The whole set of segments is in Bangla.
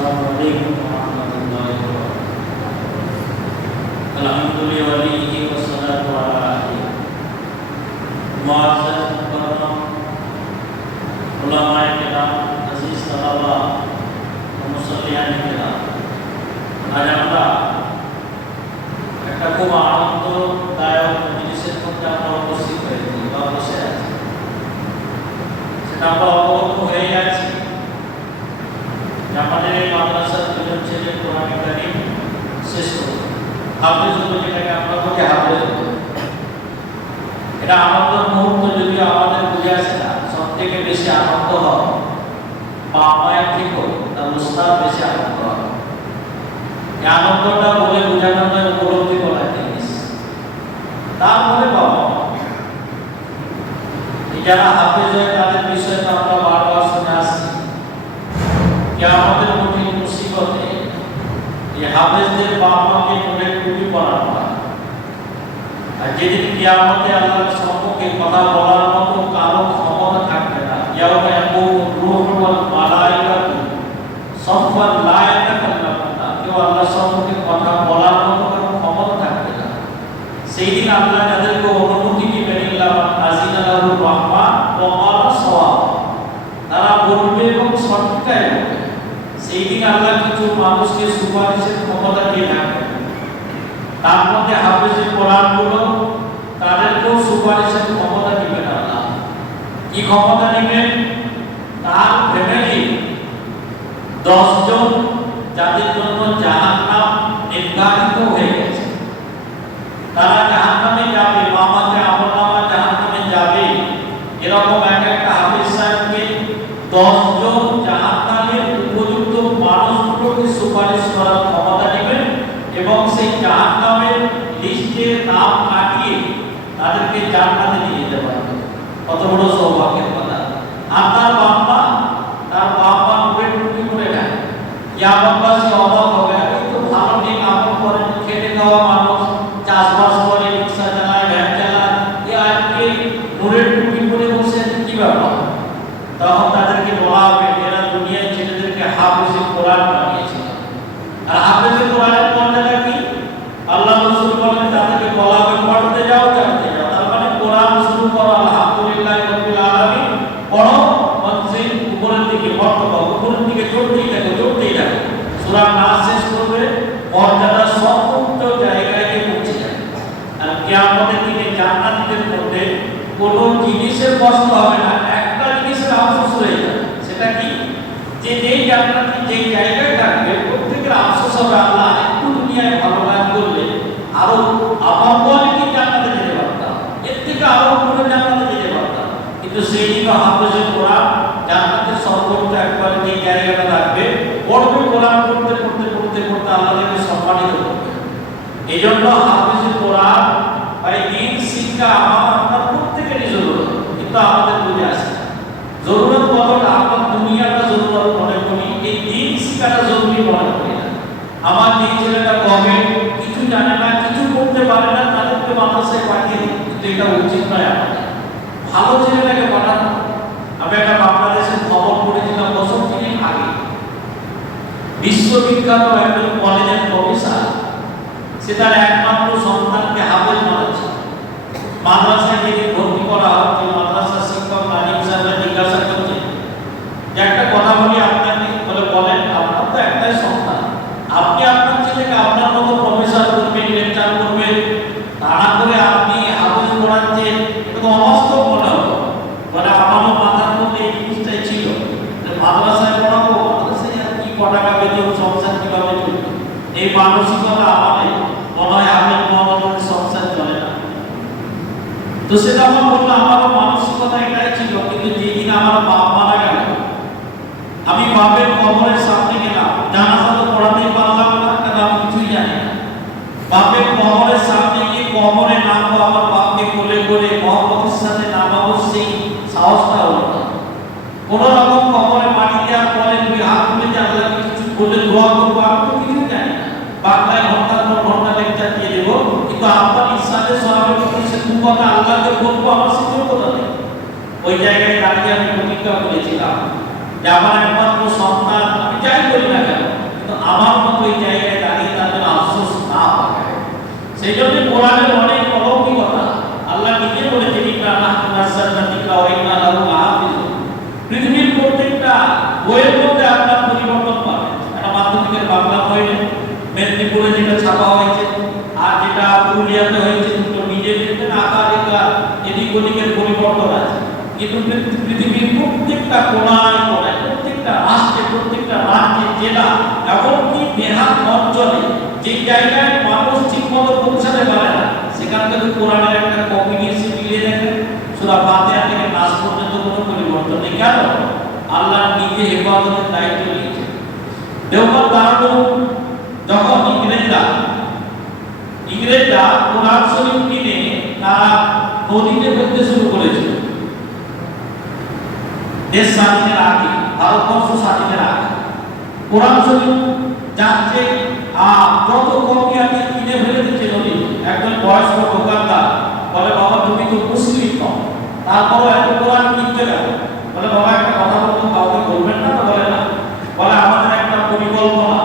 Assalamualaikum warahmatullahi wabarakatuh. Alhamdulillahi wassalatu ala alihi. Muazzaz mukarram ulama kiram, aziz talaba, মুসল্লিয়ান কিরাম, আজ আমরা একটা খুব আনন্দদায়ক জিনিসের মধ্যে আমরা উপস্থিত হয়েছি বা বসে আছি। সেটা আমরা অবগত হয়ে যাচ্ছি যে আমাদের এই মাদ্রাসার দুজন ছেলে কোরআন কারীম শেষ করবে, হাফেজ হলো, যেটাকে আমরা বলি হাফেজ হলো। এটা আনন্দের মুহূর্ত যদিও আমাদের বুঝে আসে না। সব থেকে বেশি আনন্দ হয় বাবা মায়ের থেকেও তার উস্তাদ বেশি আনন্দ হয়। এই আনন্দটা বলে বোঝানো নয়, উপলব্ধি করার জিনিস। তারপরে বাবা মা যারা হাফেজ হয় তাদের বিষয়ে তো আমরা বারবার শুনে আসছি যে আমাদের কঠিন মুসিবতে এই হাফেজদের বাবা মাকে নোটের টুপি পরানো হয়। আর যেদিন কিয়ামতে আল্লাহর সম্মুখে কথা বলার মতো কারো ক্ষমতা থাকবে না, ইয়াউমা ইয়াকুমুর রূহু ওয়াল মালাইকাতু সাফফান লা ইয়াতাকাল্লামুনা, কেউ আল্লাহর সম্মুখে কথা বলার মতো কারো ক্ষমতা থাকবে না। সেই দিন আল্লাহ যাদেরকে অনুমতি দিবেন, ইল্লা মান আযিনা লাহুর রাহমান ওয়া ক্বালা সাওয়াব, তারা বলবে এবং সঠিকটাই বলবে। সেই দিন আল্লাহ কিছু মানুষকে সুপারিশের ক্ষমতা দিয়ে রাখবেন। তার মধ্যে হাফেজে কোরআনগুলো, তাদেরকেও সুপারিশের ক্ষমতা দিবেন আল্লাহ। কি ক্ষমতা দিবেন? তার ফ্যামিলি 10 জন যাদের জন্য জাহান্নাম নির্ধারিত হয়ে গেছে, তারা জাহান্নামে যাবে, মামাতে আমলনামা জাহান্নামে যাবে। এরকম একটা হাফেজ সাহেবকে 10 জন জাহান্নামের উপযুক্ত মানুষগুলোকে সুপারিশ করার ক্ষমতা দিবেন এবং সেই জাহান্নামের লিস্টে নাম কাটিয়ে তাদেরকে জান্নাতে নিয়ে যেতে পারবে। কত বড় সৌভাগ্যের কথা! আর তার বাবা নূরের টুপি পরে নেয়। কিয়ামতবাসী অবাক হবে, এই তো ভালো দিন আমল করেন, খেটে খাওয়া মানুষ, চাষবাস করে, রিক্সা চালায়, ভ্যান চালায়, আজকে নূরের টুপি পরে বসে কি ব্যাপার? তখন তাদেরকে বলা হবে, এরা দুনিয়ার ছেলেদেরকে হাফেজে কোরআন বানিয়েছিল। আর হাফেজে কোরআনের মর্যাদা কি? আল্লাহ রাসূল বলেন, তাদেরকে বলা হবে পড়তে যাও, জানতে যাও। তার মানে কোরআন শুরু করো আলহামদুলিল্লাহি রাব্বিল আলামিন, পড়ো, মঞ্জিল উপরের দিকে বর্তবা, উপরের দিকে চড়তেই থাকো। সূরা নাস শেষ করবে, মর্যাদা সর্বোচ্চ জায়গায় গিয়ে পৌঁছে যাবে। আর কিয়ামতের দিনে জান্নাতীদের মধ্যে কোনো জিনিসের কষ্ট হবে না, একটা জিনিসের আফসোস হয়ে যাবে। সেটা কি? যে যেই জান্নাতি যেই জায়গায় থাকবে প্রত্যেকের আফসোস হবে, আল্লাহ একটু দুনিয়ায় ভালো কাজ করলে আরো আমার কোয়ালিটি জান্নাতে যেতে পারতাম, এর থেকে আরো উপরে জান্নাতে যেতে পারতাম। কিন্তু সেই দিন হাফেজে কোরআন জান্নাতের সর্বোচ্চ একবারে যে জায়গাটা থাকবে, পড়বে, কোরআন পড়তে পড়তে পড়তে পড়তে আল্লাহ তাকে সম্মানিত করবে। এই জন্য হাফেজে কোরআন ভাই দিন শিক্ষা আমার আপনার প্রত্যেকেরই জরুরত, কিন্তু আমাদের বুঝে আসে না। জরুরত কতটা? আমার দুনিয়াটা জরুরত মনে করি, এই দিন শিক্ষাটা জরুরি মনে করি না। আমার যে ছেলেটা কবে কিছু জানে না, কিছু করতে পারে না, তাদেরকে মাদ্রাসায় পাঠিয়ে দিই, কিন্তু এটা উচিত নয়। আমাদের ভালো ছেলেটাকে পাঠানো। আমি একটা বাংলাদেশের খবর পড়েছিলাম বছর 3 আগে, বিশ্ববিখ্যাত একজন কলেজের প্রফেসর, সে তার একমাত্র সন্তানকে হাফেজ বানাচ্ছে। মাদ্রাসায় গিয়ে ভর্তি করা হচ্ছে, মাদ্রাসার শিক্ষক নাজিম সাহেবরা জিজ্ঞাসা করছে যে একটা কথা বলি আপনাকে, বলেন, আপনার তো একটাই সন্তান, আপনি আপনার ছেলেকে আপনার মতো প্রফেসর করবেন, লেকচার করবেন, তাড়া করে আপনি হাফেজ পড়াচ্ছেন, এটা তো অবাস্তব মনে হলো। মানে আমারও মাথার মধ্যে এই জিনিসটাই ছিল যে মাদ্রাসায় পড়াবো, মাদ্রাসায় আর কি টাকা বেতন, সংসার কিভাবে চলবে, এই মানসিকতা আমাদের মনে হয় হাফেজ মোহাম্মদের সংসার চলে না। তো সেটা আমার বললো, আমারও মানসিকতা এটাই ছিল। কিন্তু যেদিন আমার বাপ মারা গেল, আমি বাপের কবরের সামনে গেলাম, জানাজা তো পড়াতেই পারলাম না, কারণ আমি কিছুই জানি না। বাপের কবরের সামনে গিয়ে কবরে নামবো, আমার বাপকে কোলে করে মহব্বতের সাথে নামাবো, সেই সাহসটা হলো না। কোন রকম কবরে মাটি দেওয়ার পরে দুই হাত তুলে আল্লাহকে কিছু বলে দোয়া করবো, আমি তো কিছু জানি না। বাংলায় ঘন্টার পর ঘন্টা লেকচার দিয়ে দেবো, কিন্তু আপনার ইসলামের সরাসরি সে দু কথা আল্লাহকে বলবো, আমার সে যোগ্যতা নেই। ওই জায়গায় দাঁড়িয়ে আমি প্রতিজ্ঞা করেছিলাম যে আমার একমাত্র সন্তান, আমি যাই করি না কেন, মেদিনীপুরে যেটা ছাপা হয়েছে আর যেটা পুরুলিয়াতে হয়েছে দুটো নিজে দেখবেন আকার এদিক ওদিকের পরিবর্তন আছে, কিন্তু পৃথিবীর প্রত্যেকটা কোণায় কোণায় প্রত্যেকটা রাষ্ট্রে প্রত্যেকটা রাজ্যে জেলা এমনকি দেহাত অঞ্চলে যে জায়গায় মানুষ ঠিক মতো পৌঁছাতে পারে না সেখান থেকে কোরআনের একটা কপি নিয়ে এসে মিলিয়ে দেখেন সূরা ফাতিহা থেকে নাস পর্যন্ত কোনো পরিবর্তন নেই। কেন? আল্লাহ নিজে হেফাজতের দায়িত্ব নিয়েছে। দেওবন্দ দারুল যখন ইংরেজরা কোরআন শরীফ কিনে তারা নদীতে ফেলতে শুরু করেছিল দেশ স্বাধীনের আগে, ভারতবর্ষ স্বাধীনের আগে কোরআন শরীফ যাচ্ছে যত কপি আগে কিনে ফেলে দিচ্ছে নদী। একজন বয়স্ক দোকানদার বলে, বাবা তুমি তো মুসলিম নও, তারপরও এত কোরআন কিনতে গেল? বলে, বাবা একটা কথা বলতো, কাউকে বলবেন না? তো বলে না। বলে, আমাদের একটা পরিকল্পনা,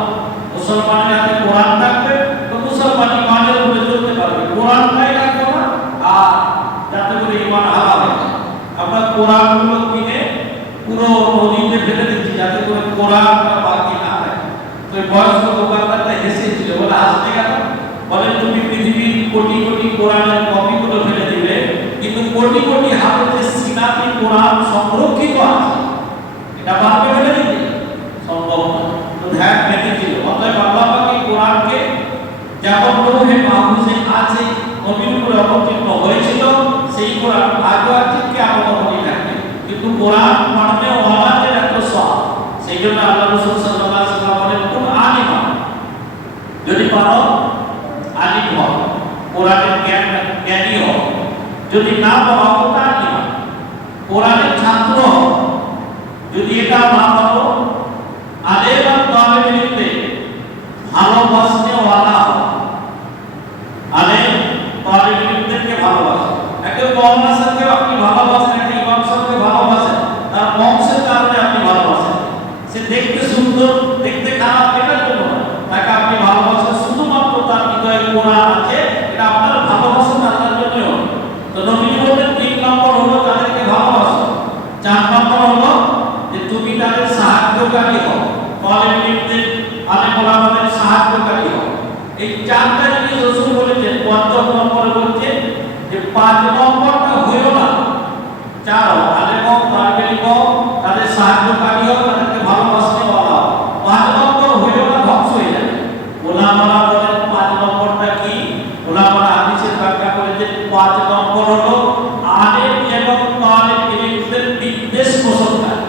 মুসলমানের হাতে কোরআন থাকবে তো মুসলমান ইমানের উপরে চলতে পারবে, কোরআনটাই রাখবো না আর যাতে করে ইমান হারা হয়। আমরা কোরআনগুলো কিনে পুরো নদীতে ফেলে দিচ্ছি যাতে করে কোরআনটা বাকি না থাকে। তো বয়স্ক দোকানদারটা হেসেছিল, বলে আসতে গেল? বলে, তুমি পৃথিবীর কোটি কোটি কোরআনের কপিগুলো ফেলে দিবে, কিন্তু কোটি কোটি হাফেজের সিনাতে কোরআন সংরক্ষিত আছে, এটা ভাবে ফেলে দিতে সম্ভব না। তো ধ্যান রেখেছিল। অতএব আল্লাহ পাক এই কোরআনকে যেমন লৌহে মাহফুজে আছে, নবীর উপরে অবতীর্ণ হয়েছিল, সেই কোরআন আজও আছে, কিয়ামত অবধি থাকবে। কিন্তু কোরআন পড়তে ওয়ালাদের এত সওয়াব, সেই জন্য আল্লাহ রাসূল সাল্লাল্লাহু আলাইহি ওয়াসাল্লাম বলেন, কোন আলিমা যদি পারো আলিম হও, কোরআনের জ্ঞানী হও, যদি না পারো কোন আলিমা কোরআনের ছাত্র হও, যদি এটা না পারো আলেম আর তালিবের মধ্যে ভালোবাসতে ওয়ালা হও। আলেম তালিবের মধ্যে ভালোবাসে, একটা কওমা সাথে আপনি ভালোবাসেন, একটা ইমাম সাথে ভালোবাসেন, তার বংশের কারণে আপনি ভালোবাসেন। সে দেখতে সুন্দর, দেখতে খারাপ এটার জন্য না, তাকে আপনি ভালোবাসেন শুধুমাত্র তার হৃদয়ে কোরআন আছে, এটা আপনার ভালোবাসা আল্লাহর জন্য। তো নবী বলেন 3 নম্বর হলো তাদেরকে ভালোবাসো, 4 নম্বর হলো যে তুমি তাদের সাহায্যকারী হও, তালিবদের আলেম ওলামাদের সাহায্যকারী হও। এই 4টা জিনিস রাসূল বলেছেন। 5 নম্বরে বলছে যে 5 নম্বরটা হইল না, 4 আলেম হও, তালিব হও, তাদের সাহায্যকারী হও, তাদেরকে ভালোবাসতে ওয়ালা। 5 নম্বর হইল না, ধ্বংস হয়ে যাবে। ওলামারা বলেন 5 নম্বরটা কি? ওলামারা হাদিসের ব্যাখ্যা করেছেন 5 নম্বর হলো আলেম এবং তালিবদের বিদ্বেষ পোষণকারী,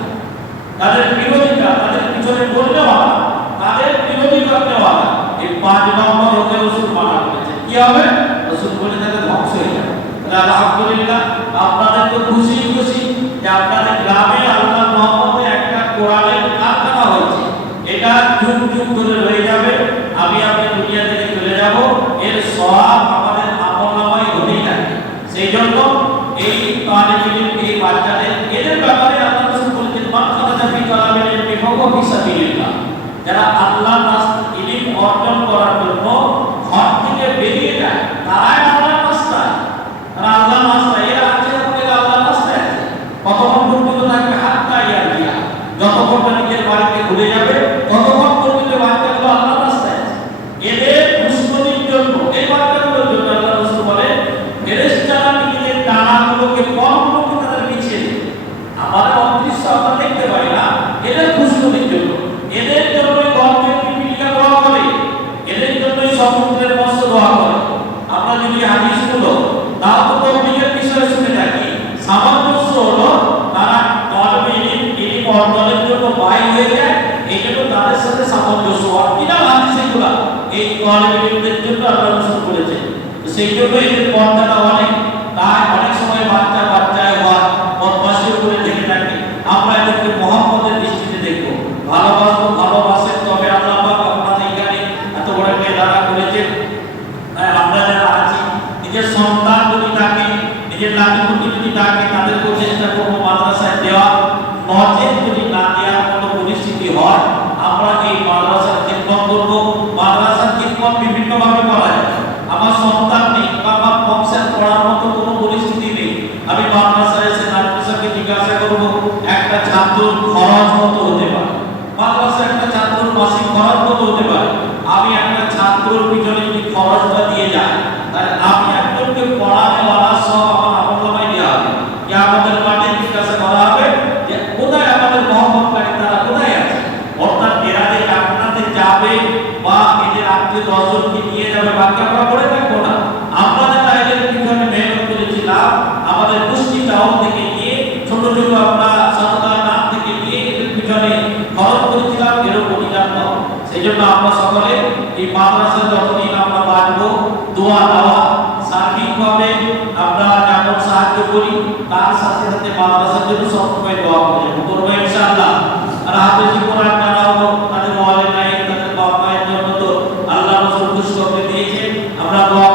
তাদের বিরোধিতা, তাদের পিছনে বলতে হয়, তাদের বিরোধী করতে হয়। এই 5 নম্বর হতে রাসূল মানা করেছেন। কি হবে? রাসূল বলে তাদের ধ্বংস হয়ে যাবে। আলহামদুলিল্লাহ, আপনাদের তো খুশি খুশি যে আপনাদের গ্রামে আল্লাহ মহব্বতে একটা কোরআনের কারখানা হয়েছে। এটা যুগ যুগ ধরে রয়ে যাবে। আমি আপনি দুনিয়া থেকে চলে যাব, এর সওয়াব আমাদের আমলনামায় হতেই থাকবে। সেই জন্য এই তালিবিন, এই বাচ্চাদের এদের ব্যাপারে আল্লাহ রাসূল বলেছেন, মান খারাজা ফি তালাবিল ইলমি ফাহুয়া ফি সাবিলিল্লাহ। যারা আল্লাহর রাস্তায় ইলম অর্জন করার জন্য ঘর থেকে বেরিয়ে যায়, তারাই আল্লাহর রাস্তায়, তারা আল্লাহর রাস্তায়। এরা আছে আপনাদের আল্লাহর রাস্তায় আছে। কতক্ষণ পর্যন্ত থাকবে? হাত্তা ইয়াতিয়া, যতক্ষণ না নিজের বাড়িতে ঘুরে যাবে ততক্ষণ পর্যন্ত বাচ্চাগুলো আল্লাহর রাস্তায় আছে। এদের দুশ্মনীর জন্য, এই বাচ্চাগুলোর জন্য আল্লাহ রাসূল বলেন, ফেরেশতারা নিজেদের ডানাগুলোকে কম করে তাদের বিছিয়ে দেবে। আমাদের অদৃশ্য আমরা দেখতে পাই না, এদের দুশ্মনীর জন্য, এদের জন্যই গর্ভের পিপিলিকা দোয়া করে, এদের জন্যই সমুদ্রের মৎস্য দোয়া করে। আমরা যদি হাদিসগুলো দাওয়াত তাবলীগের বিষয়ে শুনে থাকি, সামঞ্জস্য হলো তারা ইলম অর্জনের জন্য বাইর হয়ে যায়, এই জন্য তাদের সাথে সামঞ্জস্য হয়। কিনা হাদিসগুলো এই তালিবদের জন্য আল্লাহ রাসূল বলেছেন। তো সেই জন্য এদের পর্দাটা অনেক, তাই অনেক সময় বাচ্চা বাচ্চায় হওয়া বদমাশি করে দেখে থাকি। আমরা এদেরকে মহব্বতের দৃষ্টিতে দেখবো, ভালোবাসবো, ভালোবাসেন। তবে আল্লাহ পাক আপনাদের এখানে এত বড় একটা দাঁড়া করেছেন। তাই আমরা যারা আছি, নিজের সন্তান যদি থাকে, নিজের নাতি-পুতি যদি থাকে, তাদেরকেও চেষ্টা করবো মাদ্রাসায় দেওয়া। নচেত যদি না দেওয়ার মতো পরিস্থিতি হয়, আমরা এই মাদ্রাসার খিদমত করবো। মাদ্রাসার খিদমত বিভিন্নভাবে করা যায়। আমার সন্তান নেই বা আমার বংশের পড়ার মতো কোনো পরিস্থিতি ছাত্রর পিছনে যদি খরচটা দিয়ে যায়, তাহলে আমি একজনকে পড়ানেওয়ালা সব আমার আমলনামায় দেওয়া হবে। কিয়ামতের মাঠে জিজ্ঞাসা করা হবে যে কোথায় আমাদের মহব্বতকারী, তারা কোথায় আছে? অর্থাৎ এরা যে জান্নাতে যাবে বা এদের আত্মীয় দশজনকে নিয়ে যাবে, বাকি আমরা পড়ে থাকবো না। আমরা যারা এদের পিছনে মেহনত করেছিলাম, আমাদের পুষ্টি চাওয়া থেকে নিয়ে ছোট ছোট আমরা সরকার নাম থেকে নিয়ে এদের পিছনে খরচ করেছিলাম, এরও প্রতিদান পাবো। সেই জন্য আমরা সকলে এই মাদ্রাসা যতদিন আমরা বাঁচবো, দোয়া দেওয়া সার্বিকভাবে আমরা যেমন সাহায্য করি, তার সাথে সাথে মাদ্রাসার জন্য সবসময় দোয়া করবো ইনশাআল্লাহ। আর হাফেজি কোরআন যারা তাদের ওয়ালিদাইন, তাদের বাবা মায়ের জন্য তো আল্লাহ রাসূল খুশখবরি দিয়েছেন, আমরা দোয়া